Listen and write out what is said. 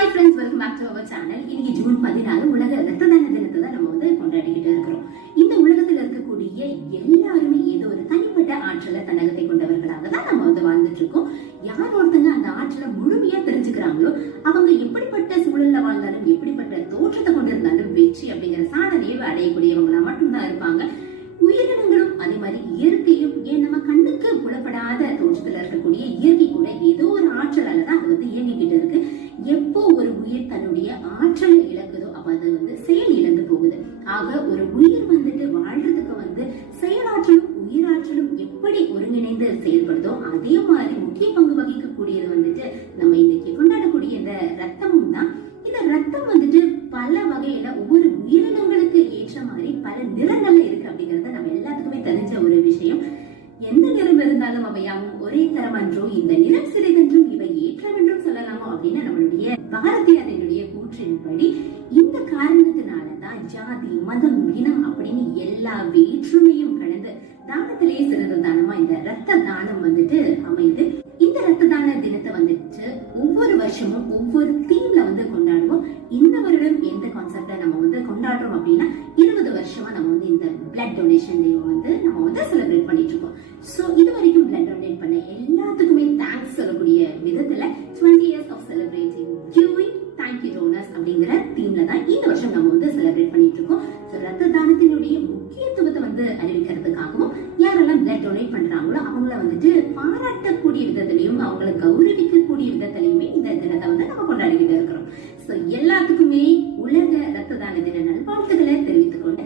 Hi friends, welcome back to our channel. இன்னைக்கு June 14 உலக இரத்த தான தினத்தை தான் நம்ம கொண்டாடிக்கிட்டு இருக்கிறோம். இந்த உலகத்துல இருக்கக்கூடிய எல்லாருமே ஏதோ ஒரு தனிப்பட்ட ஆற்றலை தன்னகத்தை கொண்டவர்களாக தான் நம்ம வாழ்ந்துட்டு இருக்கோம். யார் ஒருத்தங்க அந்த ஆற்றலை முழுமையா தெரிஞ்சுக்கிறாங்களோ அவங்க எப்படிப்பட்ட சூழல்ல வாழ்ந்தாலும் எப்படிப்பட்ட தோற்றத்தை கொண்டிருந்தாலும் வெற்றி அப்படிங்கிற சாதனையை அடையக்கூடியவங்களா மட்டும்தான் இருப்பாங்க. உயிரினங்களும் அதே மாதிரி இயற்கையும் ஏன் நம்ம கண்ணுக்கு புலப்படாத தோற்றத்துல இருக்கக்கூடிய இயற்கை கூட ஏதோ ஒரு ஆற்றலால தான் அது இயங்கிக்கிட்டு இருக்கு. எப்போ ஒரு உயிர் தன்னுடைய ஆற்றலை இழக்குதோ அப்ப அது செயல் இழந்து போகுது. ஆக ஒரு உயிர் வாழ்றதுக்கு செயலாற்றலும் உயிராற்றலும் எப்படி ஒருங்கிணைந்து செயல்படுதோ அதே மாதிரி முக்கிய பங்கு வகிக்கக்கூடியது நம்ம இன்னைக்கு கொண்டாடக்கூடிய இந்த ரத்தமும் தான். இந்த ரத்தம் பல வகையில ஒவ்வொரு உயிரினங்களுக்கு ஏற்ற மாதிரி பல நிறங்கள்ல இருக்கு அப்படிங்கறத நம்ம எல்லாத்துக்குமே தெரிஞ்ச ஒரு விஷயம். எந்த நிறம் இருந்தாலும் அவையாவும் ஒரே தரம் அன்றோ, இந்த நிறம் சிறிதென்றும் இவை ஏற்றமென்றும் சொல்லலாமோ அப்படின்னு நம்மளுடைய பாரதியாரினுடைய கூற்றின்படி இந்த காரணத்தினாலதான் ஜாதி மதம் இனம் அப்படின்னு எல்லா வேற்றுமையும் கடந்து தானத்திலேயே சிறந்த தானமா இந்த ரத்த தானம் அமைது. இந்த ரத்த தான தினத்தை ஒவ்வொரு வருஷமும் ஒவ்வொரு தீம்ல கொண்டாடுவோம். இந்த வருடம் எந்த கான்செப்ட நம்ம கொண்டாடுறோம் அப்படின்னா 20 வருஷமா நம்ம இந்த பிளட் டொனேஷன் டே நம்ம செலிப்ரேட் பண்ணிட்டு இருக்கோம். சோ இது வரைக்கும் பிளட் டொனேட் பண்ண எல்லாத்துக்குமே தேங்க்ஸ் சொல்லக்கூடிய விதத்துல 20 years of celebrating giving thank you donors அப்படிங்கிற தீம்ல தான் இந்த வருஷம் நம்ம செலிப்ரேட் பண்ணிட்டு இருக்கோம். ரத்த தானத்தினுடைய முக்கியத்துவத்தை அறிவிக்கிறதுக்காகவும் யாரெல்லாம் பிளட் டொனேட் பண்றாங்களோ அவங்கள பாராட்டக்கூடிய விதத்திலையும் அவங்களை கௌரவிக்கக்கூடிய விதத்திலையுமே இந்த தினத்தை நம்ம கொண்டாடிக்கிட்டு இருக்கிறோம். சோ எல்லாத்துக்குமே உலக ரத்த தான தின நல்வாழ்த்துக்களை தெரிவித்துக் கொண்டு